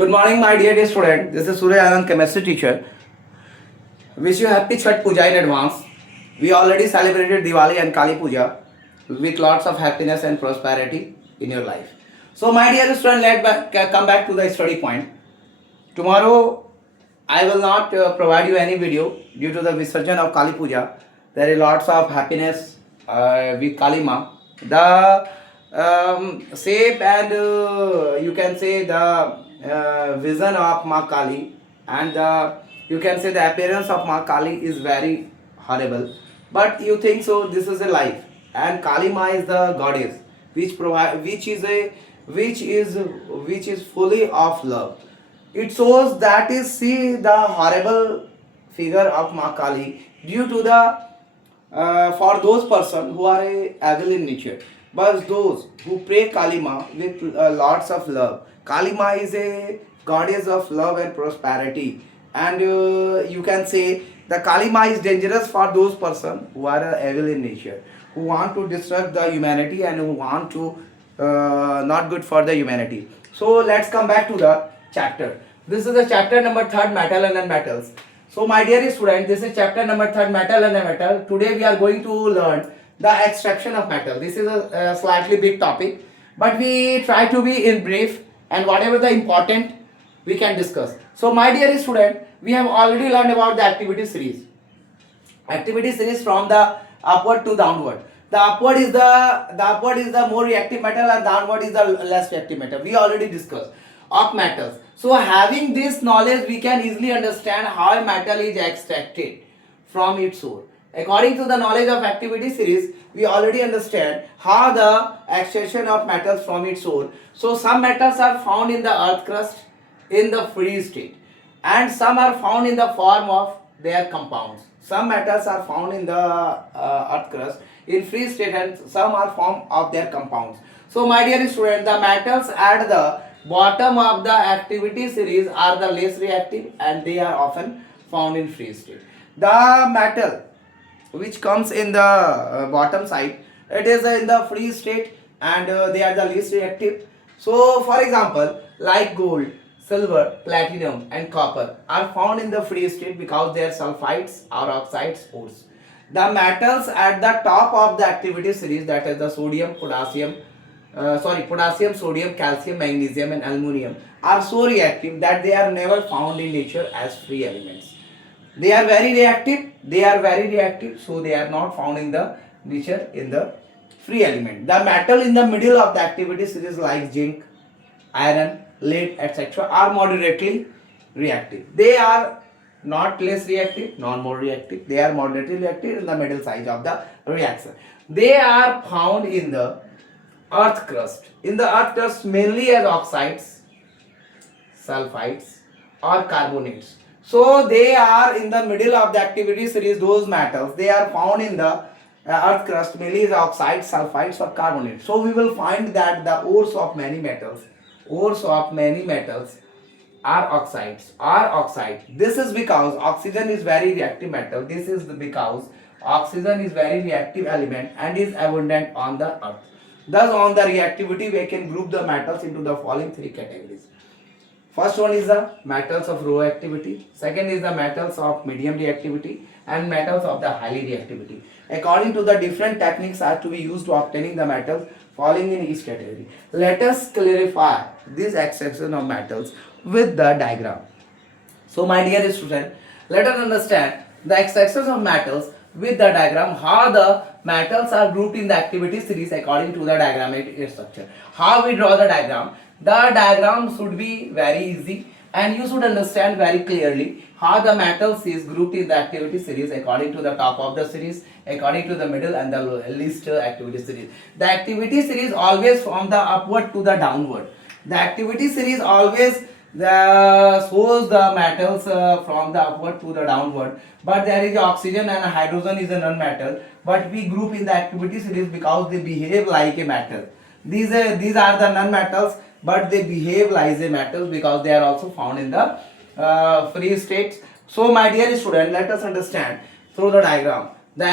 Good morning, my dear student. This is Surya Anand, chemistry teacher. Wish you happy Chhat Puja in advance. We already celebrated Diwali and Kali Puja with lots of happiness and prosperity in your life. So, my dear student, come back to the study point. Tomorrow, I will not provide you any video due to the Visarjan of Kali Puja. There is lots of happiness with Kali Ma. The shape and you can say the vision of Ma Kali and you can say the appearance of Ma Kali is very horrible. But you think so? This is a life, and Kali Ma is the goddess, which is fully of love. It shows that is see the horrible figure of Ma Kali due to the for those person who are evil in nature, but those who pray Kali Ma with lots of love. Kali Ma is a goddess of love and prosperity, and you can say the Kali Ma is dangerous for those person who are evil in nature, who want to disrupt the humanity and who want to not good for the humanity. So let's come back to the chapter. This is the chapter number 3, metal and non-metals. So my dear student, this is chapter number 3, metal and non-metal. Today we are going to learn the extraction of metal. This is a slightly big topic, but we try to be in brief, and whatever the important we can discuss. So my dear student, we have already learned about the activity series. Activity series from the upward to downward. The upward is the more reactive metal, and downward is the less reactive metal. We already discussed of metals. So having this knowledge, we can easily understand how a metal is extracted from its ore. According to the knowledge of activity series, we already understand how the extraction of metals from its ore. So some metals are found in the earth crust in the free state, and some are found in the form of their compounds. Some metals are found in the earth crust in free state, and some are form of their compounds. So my dear student, the metals at the bottom of the activity series are the less reactive, and they are often found in free state. The metal which comes in the bottom side, it is in the free state, and they are the least reactive. So for example, like gold, silver, platinum and copper are found in the free state because they are sulfides or oxides ores. The metals at the top of the activity series, that is the sodium, potassium, sodium, calcium, magnesium and aluminum, are so reactive that they are never found in nature as free elements. They are very reactive, so they are not found in the nature in the free element. The metal in the middle of the activity series like zinc, iron, lead, etc. are moderately reactive. They are not less reactive, not more reactive. They are moderately reactive in the middle size of the reaction. They are found in the earth crust. In the earth crust mainly as oxides, sulfides or carbonates. So they are in the middle of the activity series, those metals. They are found in the earth crust mainly as oxides, sulfides or carbonates. So we will find that the ores of many metals are oxides. This is because oxygen is very reactive metal. This is because oxygen is very reactive element and is abundant on the earth. Thus on the reactivity we can group the metals into the following 3 categories. First one is the metals of low activity, second is the metals of medium reactivity, and metals of the highly reactivity. According to the different techniques are to be used to obtaining the metals falling in each category. Let us clarify this extraction of metals with the diagram. So my dear student, let us understand the extractions of metals with the diagram, how the metals are grouped in the activity series according to the diagrammatic structure. How we draw the diagram? The diagram should be very easy, and you should understand very clearly how the metals is grouped in the activity series according to the top of the series, according to the middle and the least activity series. The activity series always from the upward to the downward. The activity series always shows the metals from the upward to the downward, but there is oxygen and hydrogen is a non-metal, but we group in the activity series because they behave like a metal. These are the non-metals, but they behave like a metal because they are also found in the free states. So my dear student, let us understand through the diagram the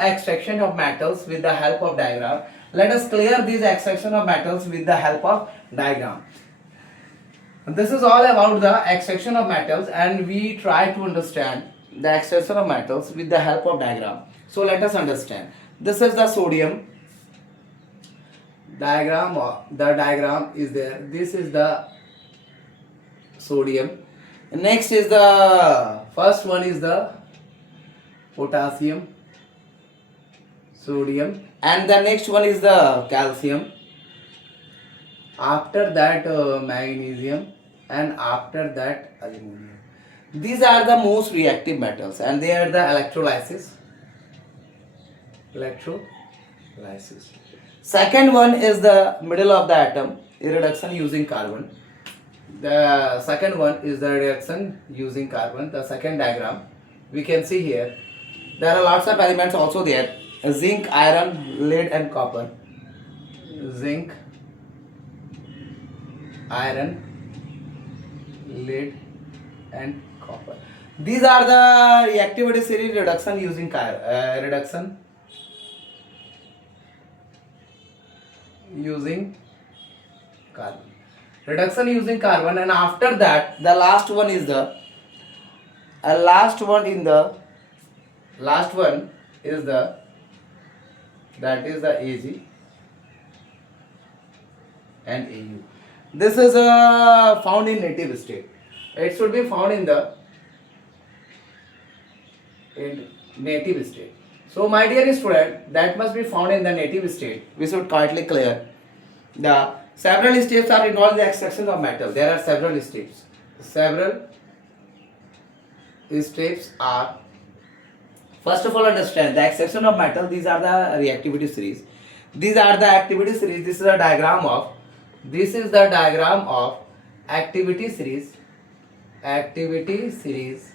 extraction of metals with the help of diagram. Let us clear this extraction of metals with the help of diagram. This is all about the extraction of metals, and we try to understand the extraction of metals with the help of diagram. So let us understand. This is the sodium diagram. The diagram is there. This is the sodium. Next is the first one is the potassium, sodium, and the next one is the calcium. After that magnesium, and after that aluminum. These are the most reactive metals, and they are the electrolysis. Electrolysis. Second one is the middle of the atom, reduction using carbon. The second one is the reaction using carbon. The second diagram we can see here. There are lots of elements also there: zinc, iron, lead, and copper. Zinc, iron, lead, and copper. These are the reactivity series reduction using reduction using carbon. Reduction using carbon, and after that the last one is the last one is the that is the Ag and Au. This is found in native state. It should be found in native state. So my dear student, that must be found in the native state. We should quietly clear. The several steps are involved in the extraction of metal. There are several steps. Several steps are, first of all, understand the extraction of metal. These are the reactivity series. These are the activity series. This is a diagram of. This is the diagram of activity series. Activity series.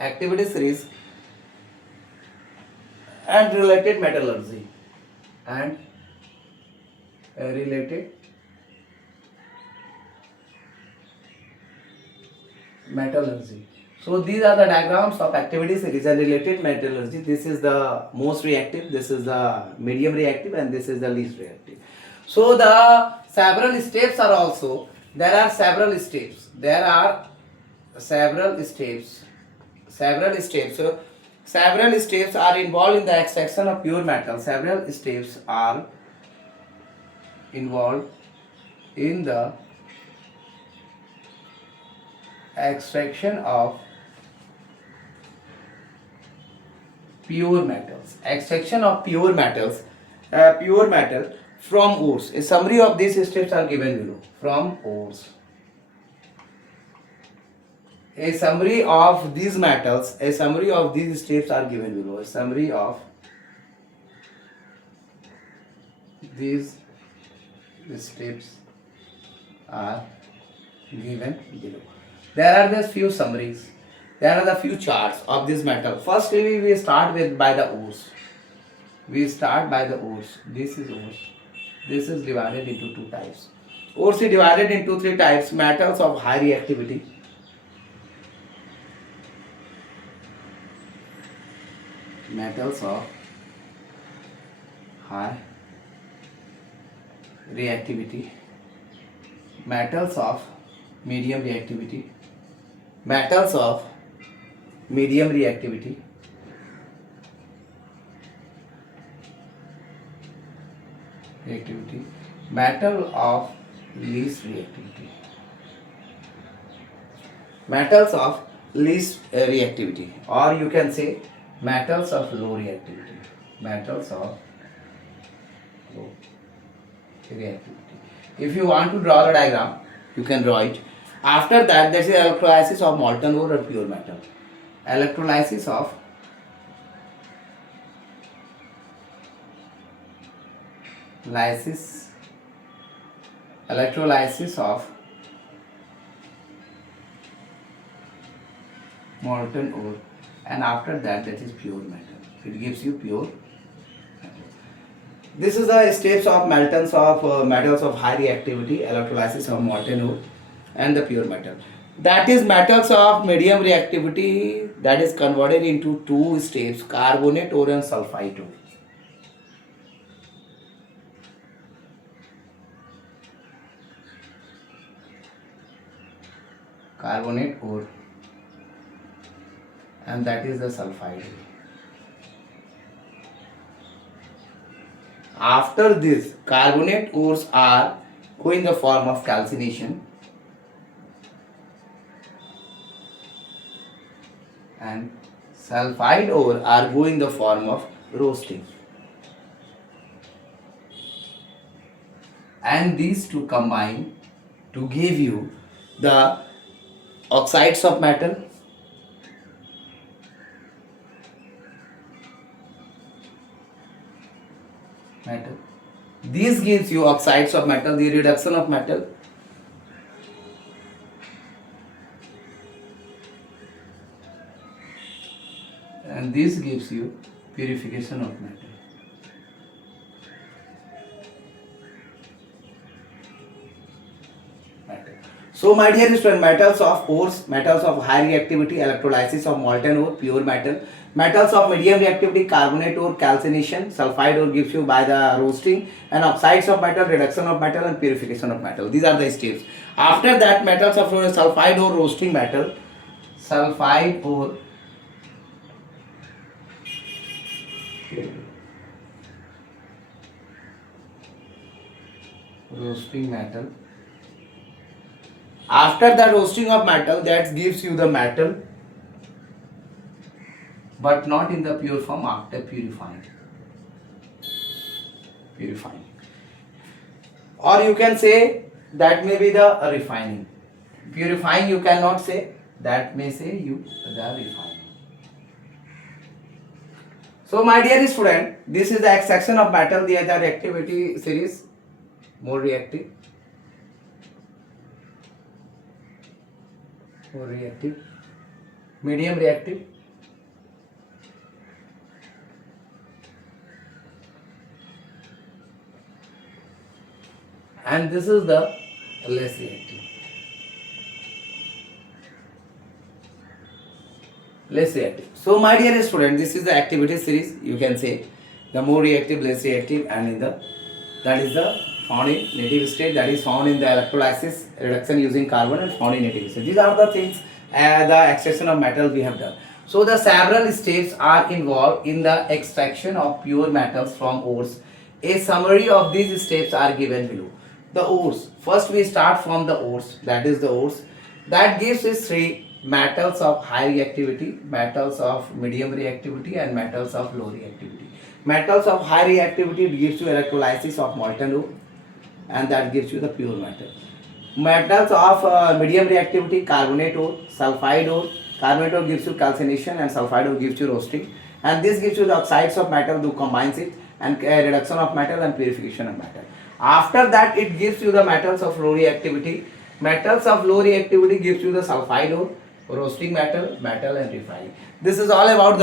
Activity series and related metallurgy. And related metallurgy. So these are the diagrams of activity series and related metallurgy. This is the most reactive, this is the medium reactive, and this is the least reactive. So the several steps are also, there are several steps. There are several steps. Several steps. So several steps are involved in the extraction of pure metal. Several steps are involved in the extraction of pure metals. Extraction of pure metals. Pure metal from ores. A summary of these steps are given below. From ores. A summary of these metals, a summary of these steps are given below. A summary of these steps are given below. There are the few summaries. There are the few charts of this metal. Firstly, we start with by the ores. We start by the ores. This is ores. This is divided into two types. Ores is divided into three types. Metals of high reactivity. Metals of high reactivity, metals of medium reactivity, metals of medium reactivity, metal of least reactivity, metals of least reactivity, or you can say metals of low reactivity. Metals of low reactivity. If you want to draw the diagram, you can draw it. After that, there is electrolysis of molten ore or pure metal. Electrolysis of electrolysis of molten ore, and after that is pure metal. It gives you pure metal. This is the steps of metals of high reactivity, electrolysis of molten ore, and the pure metal. That is metals of medium reactivity, that is converted into two steps: carbonate ore and sulfite ore. carbonate ore, and that is the sulfide. After this, carbonate ores are go in the form of calcination, and sulfide ore are go in the form of roasting. And these two combine to give you the oxides of metal, This gives you oxides of metal, the reduction of metal. And this gives you purification of metal. So my dear student, metals of ores, metals of high reactivity, electrolysis of molten ore, pure metal, metals of medium reactivity, carbonate ore, calcination, sulfide ore gives you by the roasting, and oxides of metal, reduction of metal, and purification of metal. These are the steps. After that, metals of sulfide ore, roasting metal, sulfide ore, roasting metal. After the roasting of metal, that gives you the metal, but not in the pure form. After purifying, or you can say that may be the refining. Purifying you cannot say, that may say you the refining. So my dear student, this is the extraction of metal, the other reactivity series, more reactive, medium reactive, and this is the less reactive. So my dear student, this is the activity series. You can say the more reactive, less reactive, and in the that is the found in native state, that is found in the electrolysis reduction using carbon, and found in native state. These are the things the extraction of metal we have done. So the several steps are involved in the extraction of pure metals from ores. A summary of these steps are given below. The ores. First we start from the ores, that is the ores. That gives us three: metals of high reactivity, metals of medium reactivity, and metals of low reactivity. Metals of high reactivity gives you electrolysis of molten ore, and that gives you the pure metal. Metals of medium reactivity, carbonate ore, sulfide ore. Carbonate ore gives you calcination, and sulfide ore gives you roasting, and this gives you the oxides of metal, who combines it, and reduction of metal and purification of metal. After that, it gives you the metals of low reactivity. Metals of low reactivity gives you the sulfide ore, roasting metal, and refining. This is all about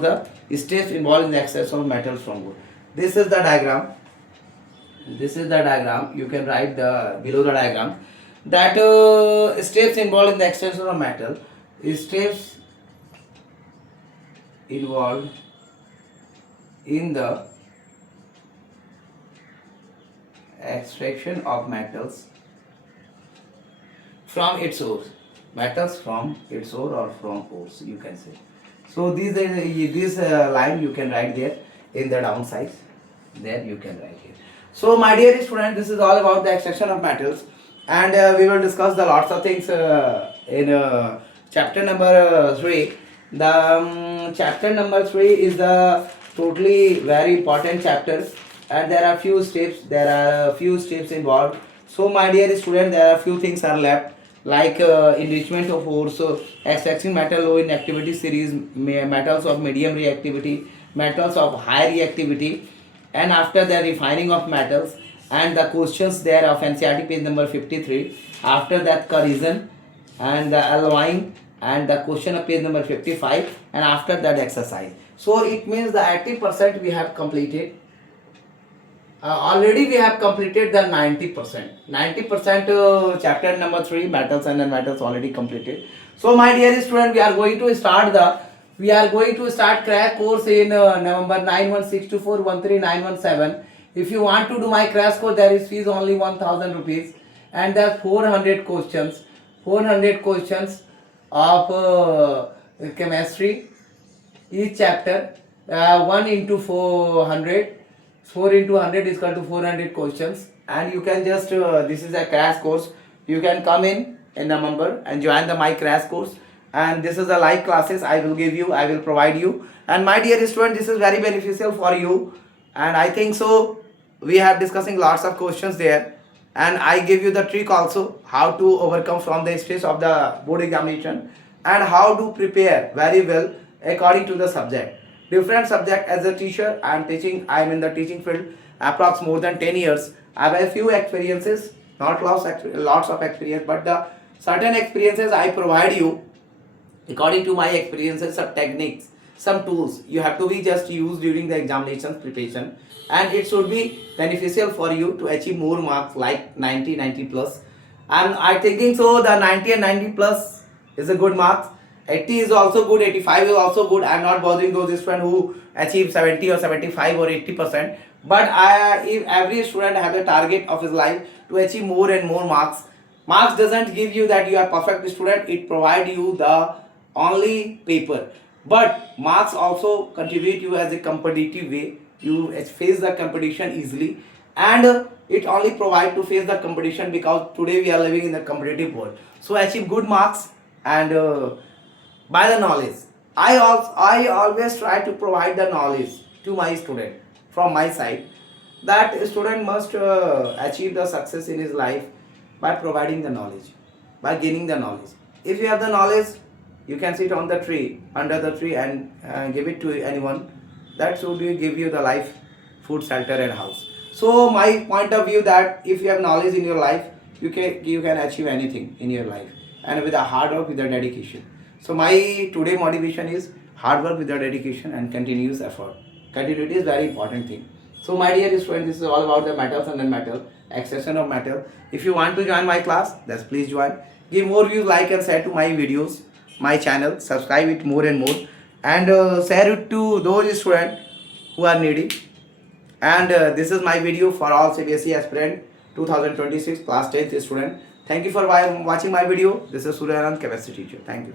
the steps involved in the extraction of metals from ore. This is the diagram. You can write the below the diagram that steps involved in the extraction of metal. Steps involved in the extraction of metals from its ores. Metals from its ore or from ores, you can say. So this line you can write there in the downside. There you can write here. So my dear student, this is all about the extraction of metals, and we will discuss the lots of things in chapter number 3. The chapter number 3 is the totally very important chapter, and there are few steps involved. So my dear student, there are few things are left, like enrichment of ores, so extraction metal low in activity series, metals of medium reactivity, metals of high reactivity, and after the refining of metals, and the questions there of NCERT page number 53. After that, corrosion and the alloying, and the question of page number 55, and after that exercise. So it means the 80% we have completed. Already we have completed the 90%. 90% chapter number 3, metals and non-metals, already completed. So my dear student, we are going to start crash course in November 9162413917. If you want to do my crash course, there is fees only 1000 rupees, and there are 400 questions of chemistry. Each chapter 1 into 400, 4 into 100 is equal to 400 questions, and you can just this is a crash course. You can come in November and join the my crash course, and this is the live classes I will give you, I will provide you. And my dear student, this is very beneficial for you, and I think so we have discussing lots of questions there, and I give you the trick also how to overcome from the stress of the board examination, and how to prepare very well according to the subject. Different subject. As a teacher, I am in the teaching field approx more than 10 years. I have a few experiences, not lots of experience, but the certain experiences I provide you according to my experiences, some techniques, some tools you have to be just use during the examinations preparation, and it should be beneficial for you to achieve more marks like 90 plus. And I thinking so the 90 and 90 plus is a good marks. 80 is also good, 85 is also good. I'm not bothering those students who achieve 70 or 75 or 80%. But if every student has a target of his life to achieve more and more marks, marks doesn't give you that you are perfect student. It provide you the only paper. But marks also contribute you as a competitive way. You face the competition easily, and it only provide to face the competition because today we are living in the competitive world. So achieve good marks, and by the knowledge. I always try to provide the knowledge to my student from my side, that a student must achieve the success in his life by providing the knowledge, by gaining the knowledge. If you have the knowledge, you can sit on the tree, under the tree, and give it to anyone. That should give you the life, food, shelter, and house. So my point of view that if you have knowledge in your life, you can achieve anything in your life, and with a hard work, with a dedication. So my today motivation is hard work with the dedication and continuous effort. Continuity is very important thing. So my dear students, this is all about the metals and non-metal, extraction of metal. If you want to join my class, then please join. Give more views, like and share to my videos, my channel, subscribe it more and more, and share it to those students who are needy. And this is my video for all CBSE aspirant 2026 class 10th student. Thank you for watching my video. This is Suryanand, chemistry teacher. Thank you.